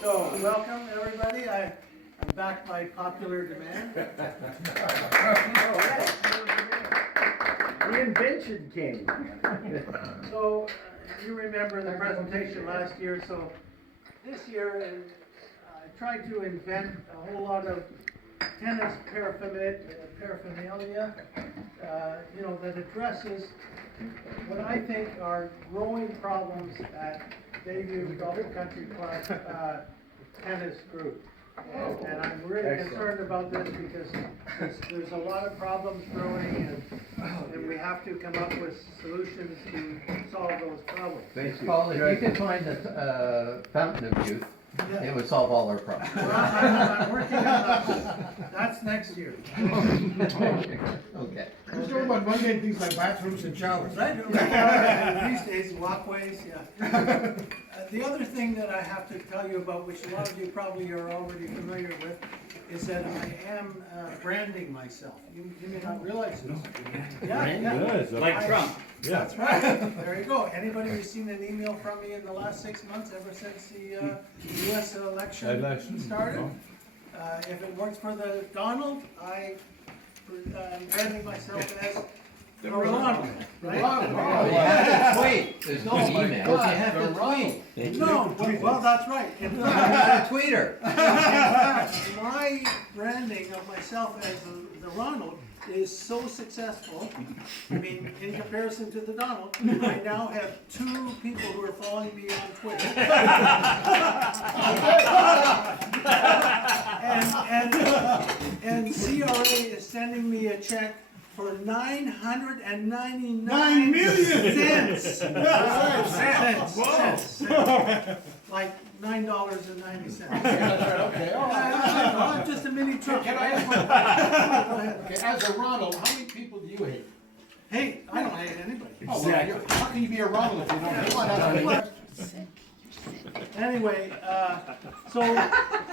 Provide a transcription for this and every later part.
So, welcome everybody. I'm back by popular demand. The invention came. So, you remember the presentation last year, so this year I tried to invent a whole lot of tennis paraphernalia, that addresses what I think are growing problems at Bayview Golf and Country Club tennis group. And I'm really concerned about this because there's a lot of problems growing and we have to come up with solutions to solve those problems. Thank you. Paul, if you could find a fountain of youth, it would solve all our problems. Well, I'm working on that. That's next year. Okay. I'm sure about one day things like bathrooms and showers, right? These days, walkways, yeah. The other thing that I have to tell you about, which a lot of you probably are already familiar with, is that I am branding myself. You may not realize this. Yeah. Like Trump. That's right. There you go. Anybody who's seen an email from me in the last 6 months, ever since the U.S. election started? If it works for the Donald, I'm branding myself as the Ronald. Right? Wait, there's no email. You have to tweet. No, well, that's right. In You're not a tweeter. fact, my branding of myself as the Ronald is so successful. I mean, in comparison to the Donald, I now have 2 people who are following me on Twitter. and CRA is sending me a check for 999 9 million! cents. Like $9.90. Okay, all right. I'm just a mini truck. Can I ask one? Okay, as a Ronald, how many people do you hate? Hey, I don't hate anybody. Oh, well, how can you be a Ronald if you don't hate? Come on, that's a- Anyway, so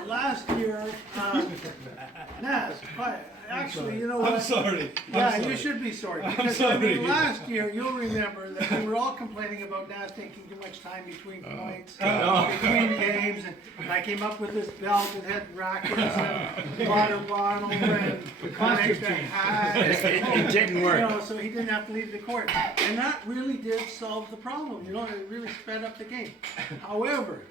last year, Naz, actually, you know what? I'm sorry. Yeah, you should be sorry. Because I mean, last year, you'll remember that we were all complaining about Naz taking too much time between points, between games, and I came up with this belt and had rackets and water bottle and costume hat. It didn't work. You know, so he didn't have to leave the court. And that really did solve the problem, you know, it really sped up the game. However,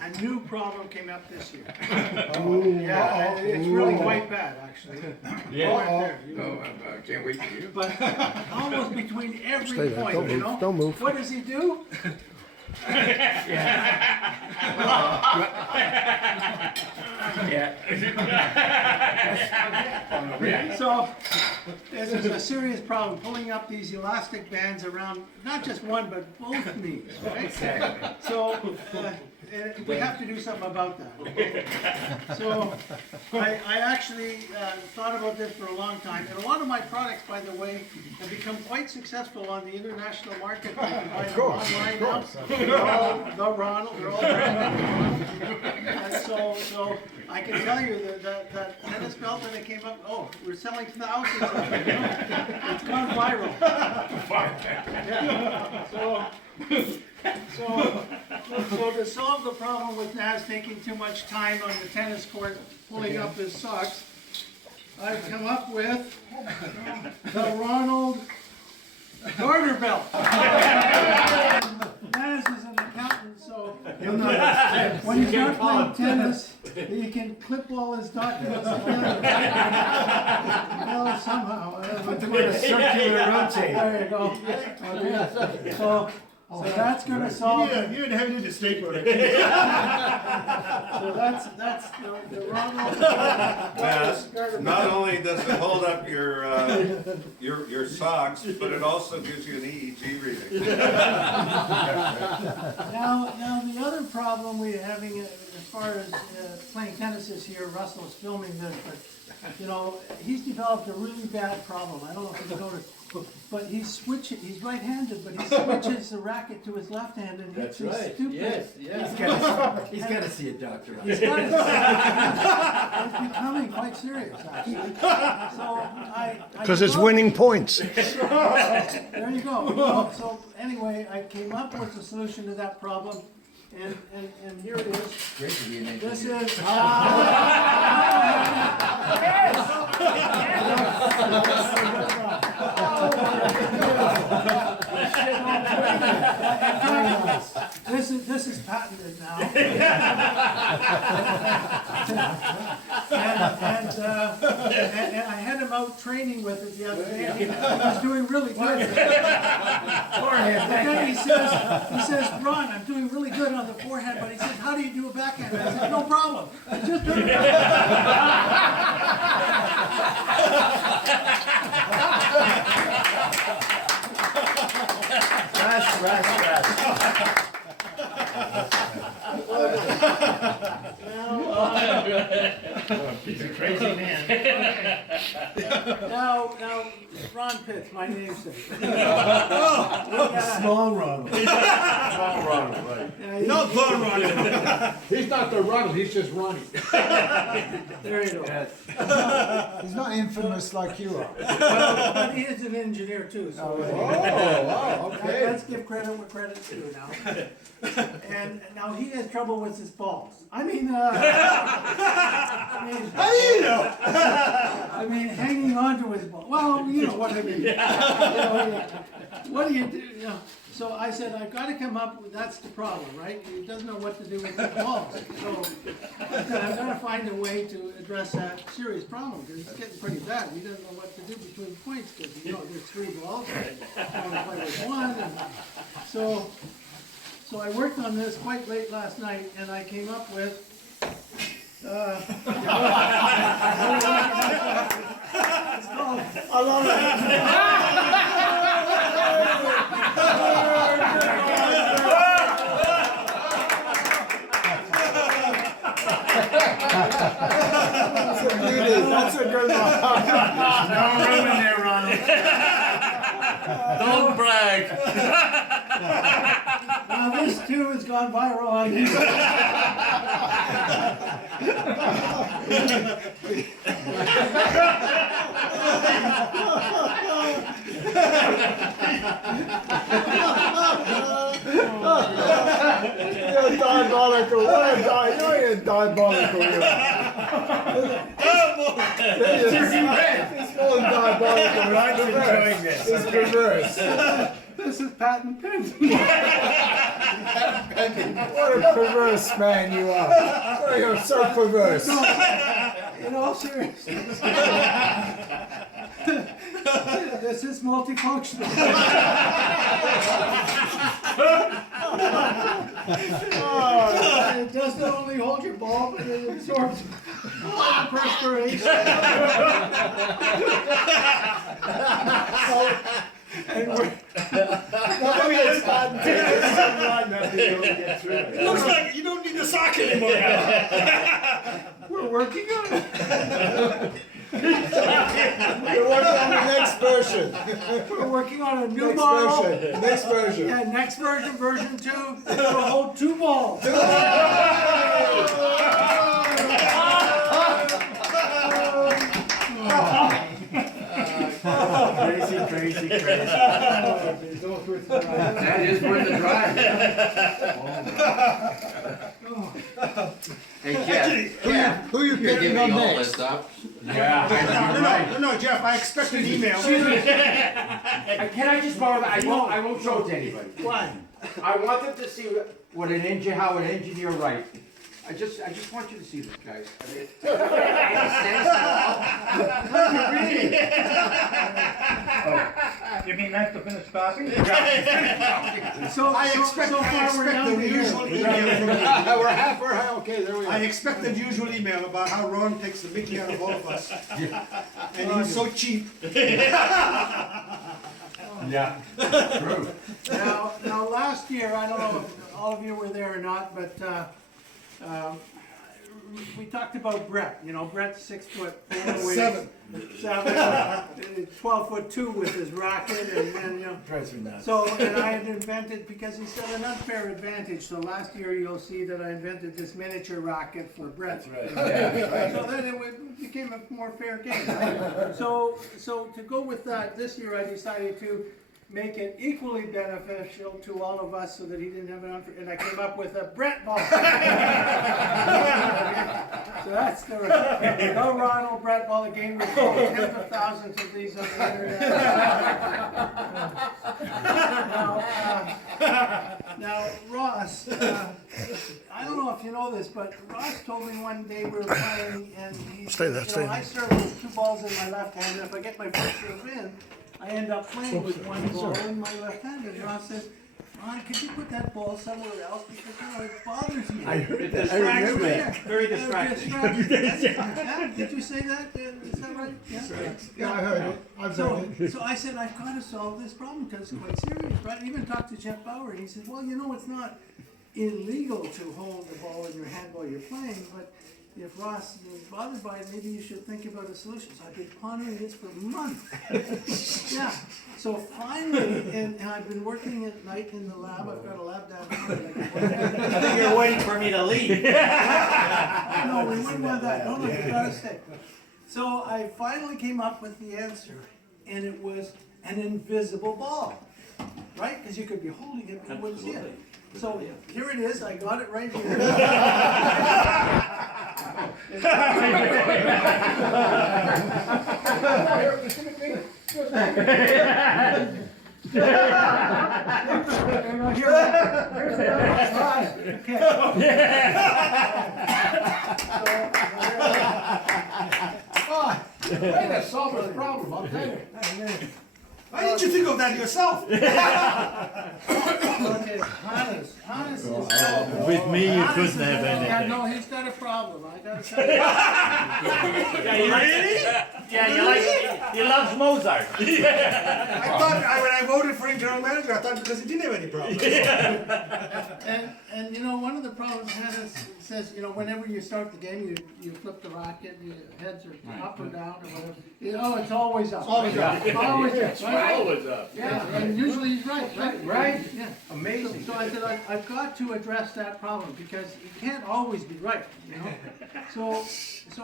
a new problem came up this year. Yeah, it's really quite bad, actually. Yeah. I can't wait for you. But almost between every Stay there. point, Don't you move. know? Don't move. What does he do? So, this is a serious problem, pulling up these elastic bands around not just one, but both knees, right? So, we have to do something about that. Okay? So, I actually thought about this for a long time, and a lot of my products, by the way, have become quite successful on the international market. You can buy them online now. They're all the Ronald, they're all branded Ronald. And so I can tell you that tennis belt when it came up, we're selling thousands of them. It's gone viral. Yeah. So to solve the problem with Naz taking too much time on the tennis court pulling up his socks, I've come up with the Ronald garter belt. Naz is an accountant, so when he's not playing tennis, he can clip all his documents together. Well, somehow. With a circular rotate. There you go. Okay. So that's going to solve it. You didn't have any stapler. So that's the Ronald. Not only does it hold up your socks, but it also gives you an EEG reading. Now the other problem we're having as far as playing tennis this year, Russell is filming this, but he's developed a really bad problem. I don't know if you've noticed, but he's right-handed, but he switches the racket to his left hand and hits these stupid. He's got to see a doctor. It's becoming quite serious, actually. So Because it's winning points. There you go. So anyway, I came up with a solution to that problem. And here it is. Great to be an This engineer. is. This is patented now. And I had him out training with it the other day. He was doing really good. And then he says, Ron, I'm doing really good on the forehand, but he says, how do you do a backhand? I said, no problem. Just do it. He's a crazy man. Now, Ron Pitts, my namesake. Small Ronald. No, He's not the Ronald, he's just Ronnie. there you go. He's not infamous like you are. Well, but he is an engineer too, so. Wow, Let's give credit where credit's due now. And now he has trouble with his balls. I mean, How do you know? I mean, hanging on to his ball. Well, you know what I mean. You know, what do you do? You know, so I said, I've got to come up with, that's the problem, right? He doesn't know what to do with his balls. So I said, I've got to find a way to address that serious problem because it's getting pretty bad. He doesn't know what to do between points because, you know, there's 3 balls. I want to play with 1. And so I worked on this quite late last night and I came up with I love it. That's a good one. No room in there, Ronald. Don't brag. Now this too has gone viral on YouTube. You're diabolical. You're diabolical. You are. It's more than diabolical. I'm enjoying this. It's perverse. This is patent pending. What a perverse man you are. Oh, you're so perverse. In all seriousness. This is multifunctional. It doesn't only hold your ball, but it absorbs all the perspiration. And we're, It looks like you don't need the sock anymore now. we're working on it. You're working on the next version. We're working on a new Next model. version. Next version. Yeah, next version, version 2, it'll hold 2 balls. Crazy. That is worth the drive. Hey, Jeff, Who are you you're picking giving on me all next? this up. No, Jeff, I expect an email. Can I just borrow that? I won't show it to anybody. Why? I want them to see what an engineer, how an engineer writes. I just want you to see this, guys. You mean that's the finished copy? So, I so expect far we're down the to usual here. email from you. We're okay, there we I expect the usual email about how Ron takes the mickey out of all of us. And he's so cheap. Yeah, true. Now, last year, I don't know if all of you were there or not, but we talked about Brett. You know, Brett's 6 foot 4 7. 12'2" with his racket, and you know. Drives me nuts. So, and I had invented, because he said an unfair advantage, so last year you'll see that I invented this miniature racket for Brett. Right. So then it became a more fair game, right? So to go with that, this year I decided to make it equally beneficial to all of us so that he didn't have an and I came up with a Brett ball. So that's the no Ronald Brett ball. The game was sold tens of thousands of these on the internet. Now Ross, I don't know if you know this, but Ross told me one day we were playing and he said, I serve with 2 balls in my left hand, and if I get my first serve in, I end up playing with 1 ball in my left hand. And Ross says, Ron, could you put that ball somewhere else because it bothers me. I heard that. I remember that. Very distracting. Yeah, did you say that? Is that right? Yeah, I heard it. I've heard it. So I said, I've got to solve this problem because it's quite serious, right? I even talked to Jeff Bauer, and he said, well, it's not illegal to hold the ball in your hand while you're playing, but if Ross is bothered by it, maybe you should think about a solution. So I've been pondering this for months. Yeah. So finally, and I've been working at night in the lab. I've got a lab down here. I think you're waiting for me to leave. No, we wouldn't want that. No, you gotta stay. So I finally came up with the answer, and it was an invisible ball, right? Because you could be holding it, but you wouldn't see it. So here it is. I got it right here. Way to solve this problem, I'll tell you. Why didn't you think of that yourself? Okay, Hannes is With me, you couldn't have yeah, anything. no, he's got a problem. I gotta tell you. He loves Mozart. I thought when I voted for him general manager, I thought because he didn't have any problems. And one of the problems Hannes says, whenever you start the game, you flip the racket, your heads are up or down or whatever. It's always up. Always up. Always up. Right? Always up. Yeah, and usually he's right, right? Right? Yeah. Amazing. So I said, I've got to address that problem because you can't always be right, So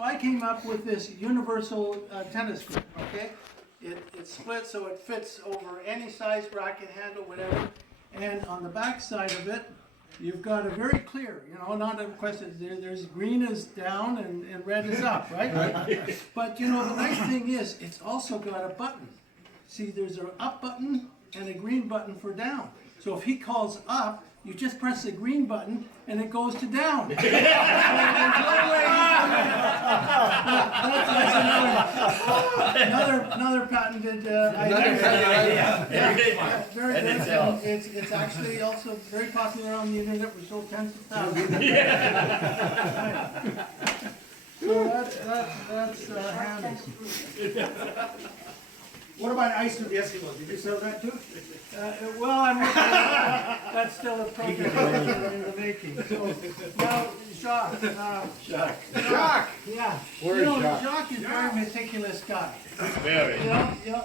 I came up with this universal tennis grip, okay? It splits so it fits over any size racket handle, whatever. And on the back side of it, you've got a very clear, not a question, there's green is down and red is up, right? But the nice thing is, it's also got a button. See, there's an up button and a green button for down. So if he calls up, you just press the green button and it goes to down. There's no way another patented idea. Very good. It's actually also very popular on the internet. We sold tens of thousands. So that's Hannes. What about ice to the Eskimos? Did you sell that too? Well, I'm working on that. That's still a project in the making. So now, Jacques. Jacques! Yeah. Where is Jacques? Jacques is a very meticulous guy. Very.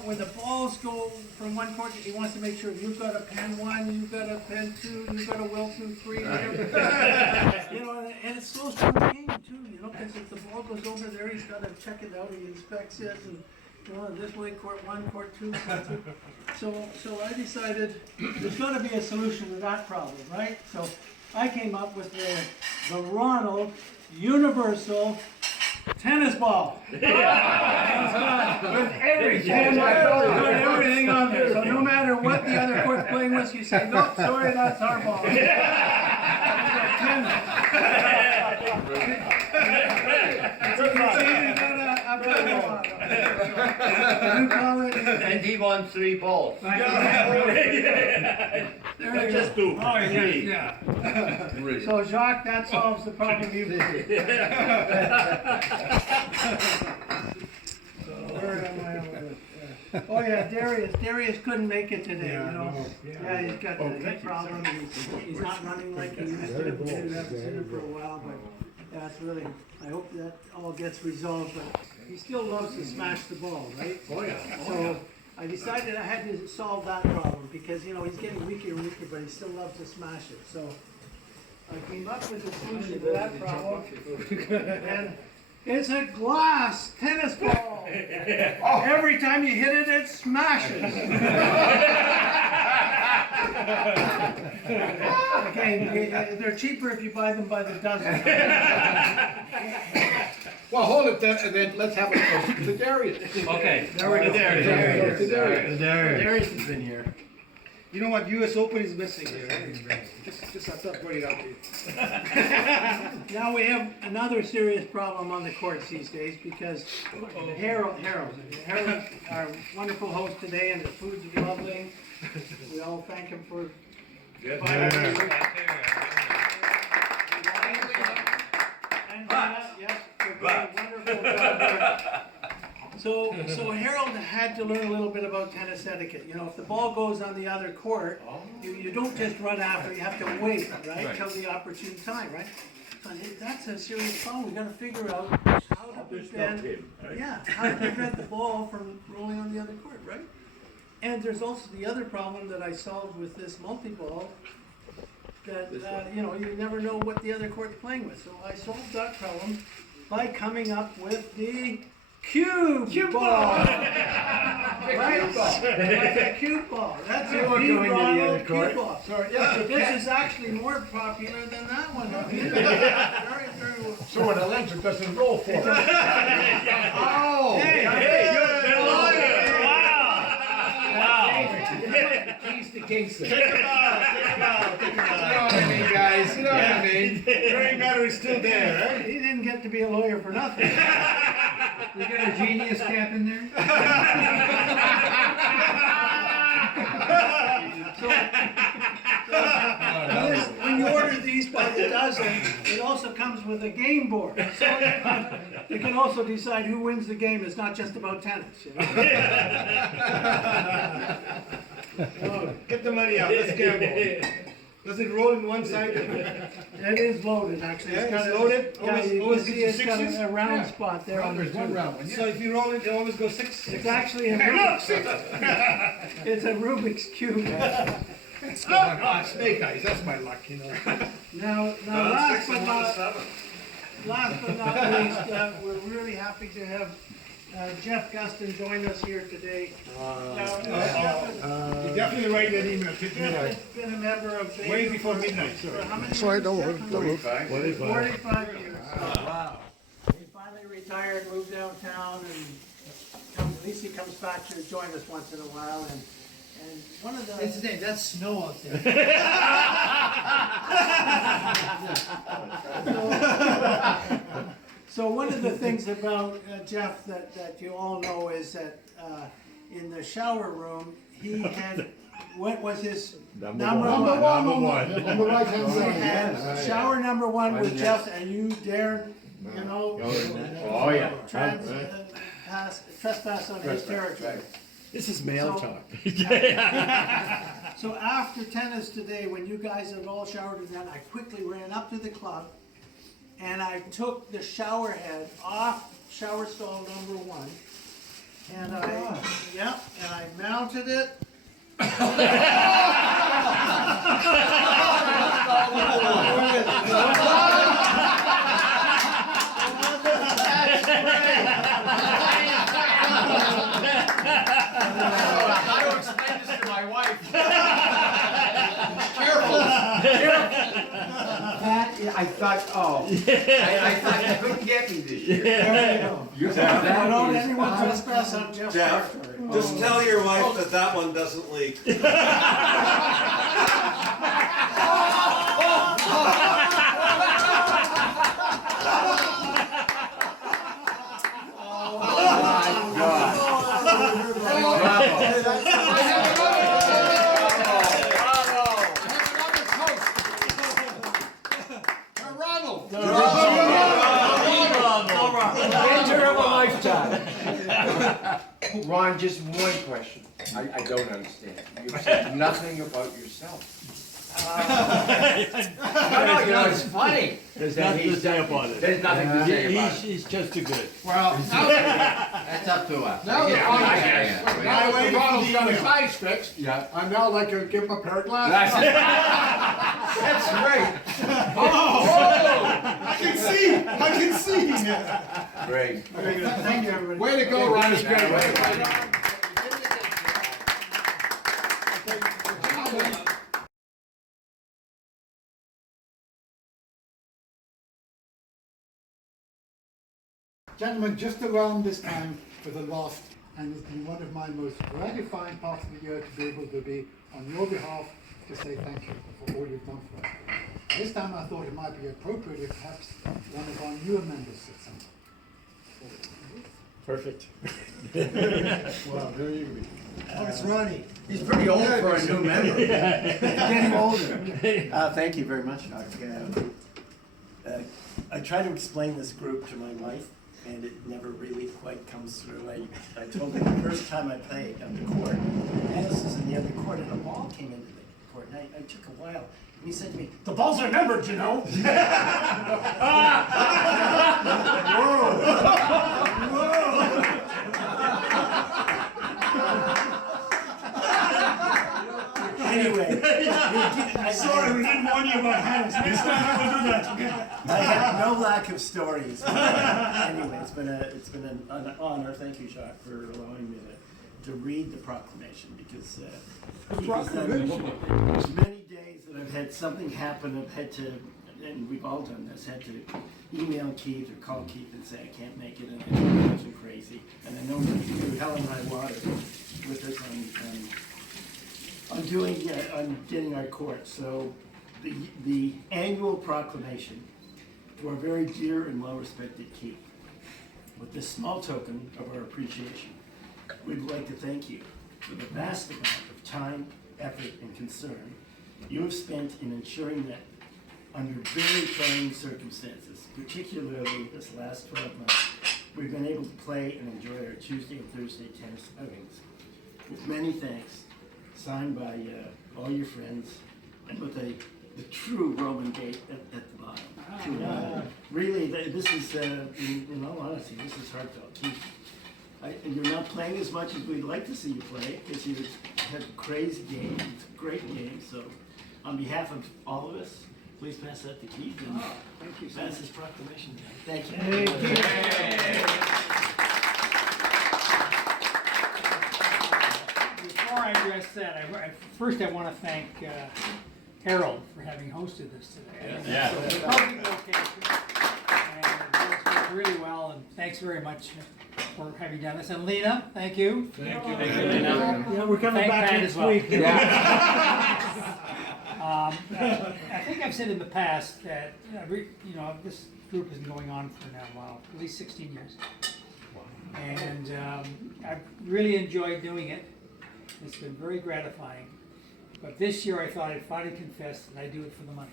When the balls go from one court, he wants to make sure you've got a pen 1, you've got a pen 2, you've got a will 2, 3, whatever. And it slows down the game too, because if the ball goes over there, he's got to check it out, he inspects it, and this way, court 1, court 2, court 2. So I decided there's got to be a solution to that problem, right? So I came up with the Ronald Universal Tennis Ball. With everything on there. So no matter what the other court's playing with, you say, no, sorry, that's our ball. And he won 3 balls. Just 2. So Jacques, that solves the problem you've got. Where am I over this? Oh yeah, Darius couldn't make it today, Yeah, he's got the hip problem. He's not running like he used to. We haven't seen him for a while, but that's really, I hope that all gets resolved, but he still loves to smash the ball, right? Oh, yeah. So I decided I had to solve that problem because, he's getting weaker and weaker, but he still loves to smash it. So I came up with a solution to that problem. And it's a glass tennis ball. Every time you hit it, it smashes. Okay, they're cheaper if you buy them by the dozen. Well, hold it then, and then let's have a toast to Darius. Okay. There we go. Darius. Darius. Darius has been here. You know what, US Open is missing here. Just I thought put it out there. Now we have another serious problem on the courts these days because Harold, our wonderful host today, and the food's lovely. We all thank him for. And yes, for doing a wonderful job there. So Harold had to learn a little bit about tennis etiquette. You know, if the ball goes on the other court, you don't just run after, you have to wait, right, till the opportune time, right? But that's a serious problem. We gotta figure out how to prevent, how to prevent the ball from rolling on the other court, right? And there's also the other problem that I solved with this multi-ball, that, you know, you never know what the other court's playing with. So I solved that problem by coming up with the cube ball. Right? Like a cube ball. That's a Pete Ronald cube ball. Sorry, yeah, This is actually more popular than that one. Very, very well. so when the electric doesn't roll for it. Oh! Hey, you're a lawyer. Wow. Keys to Kingston. Check him out. You know what I mean, guys? You know what I mean? Gray battery's still there, right? He didn't get to be a lawyer for nothing. You got a genius cap in there? When you order these by the dozen, it also comes with a game board. So you can also decide who wins the game. It's not just about tennis, you know? Get the money out, let's gamble. Does it roll in one side? It is loaded, actually. Yeah, got it's a- loaded? Yeah, Always- you always can see gives it's you got sixes? a round spot there on the There's one two. round one, So yeah. if you roll it, it always goes six? It's actually a Rubik's, it's a Rubik's Cube. Snake eyes, that's my luck, you know. Now, last but not least, we're really happy to have Jeff Guston join us here today. Jeff You definitely write that email, kick me has been a member of Bayview way before midnight, for sorry. how many Sorry, years, don't Jeff? worry. 45 years. Wow. He finally retired, moved downtown, and at least he comes back to join us once in a while, and one of the. That's snow out there. So one of the things about Jeff that you all know is that in the shower room, he had, what was his number one? On the right hand He side. had shower number one was Jeff, and you dared, you know, Oh, yeah. trespass on his territory. This is male So- talk. So after tennis today, when you guys had all showered and done, I quickly ran up to the club and I took the shower head off shower stall number one. And I mounted it. How do I explain this to my wife? That, I thought, I thought you couldn't get me this year. Don't anyone trespass on Jeff's Jeff, territory. just tell your wife that that one doesn't leak. Ron, just one question. I don't understand. You said nothing about yourself. No, it's funny. There's nothing to say about it. There's nothing to say about it. He's just too good. Well, now That's up to us. that Yeah, Ronald's got his eyes fixed, Yeah. I'm now like to give him a pair of glasses. That's great. I can see. Great. Thank you, everybody. Way to go, Ron, it's great. Gentlemen, just around this time for the last, and it's been one of my most gratifying parts of the year to be able to be on your behalf to say thank you for all you've done for us. This time I thought it might be appropriate if perhaps one of our newer members said something. Perfect. Wow, there you go. Oh, it's Ronnie. He's pretty old for a new member. Getting older. Thank you very much, Doc. I try to explain this group to my wife, and it never really quite comes through. I told her the first time I played on the court, Dennis is in the other court, and a ball came into the court, and I took a while. And he said to me, "The balls are numbered, you know." Anyway, Sorry, we didn't warn you about hands. Next time we'll do that, okay? I have no lack of stories. Anyway, it's been an honor. Thank you, Jacques, for allowing me to read the proclamation because there's many days that I've had something happen. I've had to, and we've all done this, had to email Keith or call Keith and say I can't make it, and it's crazy. And I know that Helen and I water with us on getting our court. So the annual proclamation to our very dear and well-respected Keith, with this small token of our appreciation, we'd like to thank you for the vast amount of time, effort, and concern you have spent in ensuring that under very trying circumstances, particularly this last 12 months, we've been able to play and enjoy our Tuesday and Thursday tennis outings. With many thanks, signed by all your friends, and with the true Roman gate at the bottom. Really, this is, in all honesty, this is heartfelt. Keith, you're not playing as much as we'd like to see you play, because you have crazy games, great games. So, on behalf of all of us, please pass that to Keith and Thank you so pass much. his proclamation down. Thank you. Before I address that, first I want to thank Harold for having hosted this today. Yeah. It's a public location, and it works really well, and thanks very much for having done this. And Lena, thank you. Thank you, Lena. Yeah, we're coming Thank back Pat next as well. week. I think I've said in the past that, this group has been going on for now, at least 16 years. And I've really enjoyed doing it. It's been very gratifying. But this year I thought I'd finally confess that I do it for the money.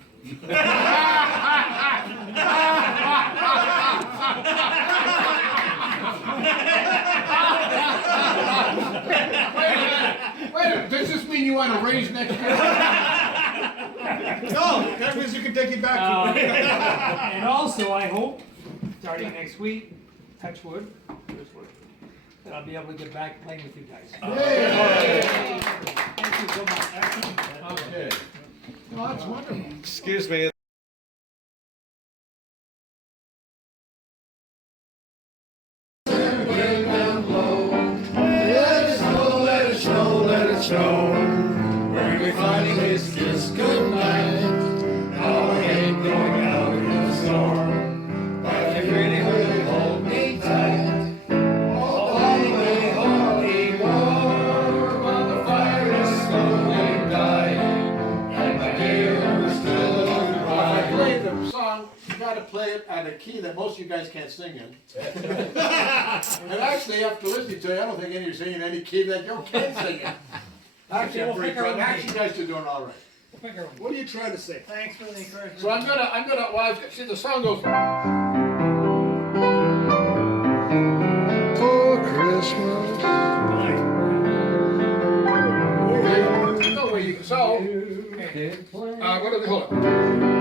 Wait a minute, does this mean you want to raise next year? No, that means you can take it back. And also, I hope, starting next week, touch wood, that I'll be able to get back playing with you guys. Thank you so much. Okay. Well, that's wonderful. Excuse me. Let it snow. When we finally kiss goodnight, I hate going out in the storm, but you really hold me tight. All the way home we warm, while the fire is slowly dying, and my dear, we're still I played crying. the song, you gotta play it at a key that most of you guys can't sing in. And actually, after listening to you, I don't think any of you are singing any key that you can sing in. Actually, I'm pretty proud. Actually, you guys are doing all right. What are you trying to say? Thanks for the encouragement. So see, the song goes. For Christmas. No way you can, so, what are they, hold on.